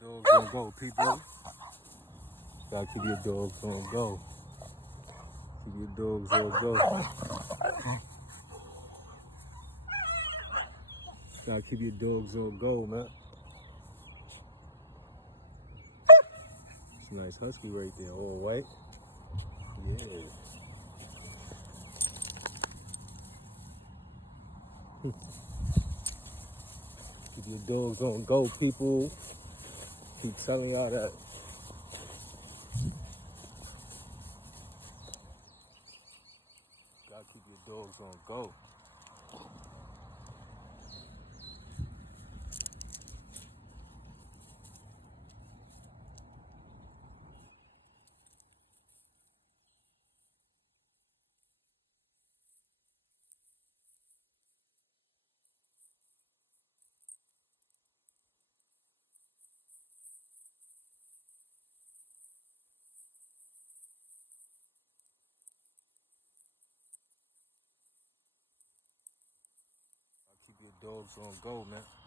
Your dogs on go, people. Gotta keep your dogs on go. Keep your dogs on go. Gotta keep your dogs on go, man. It's a nice husky right there, all white. Yeah. Keep your dogs on go, people. Keep telling y'all that. Gotta keep your dogs on go. Keep your dogs on go, man.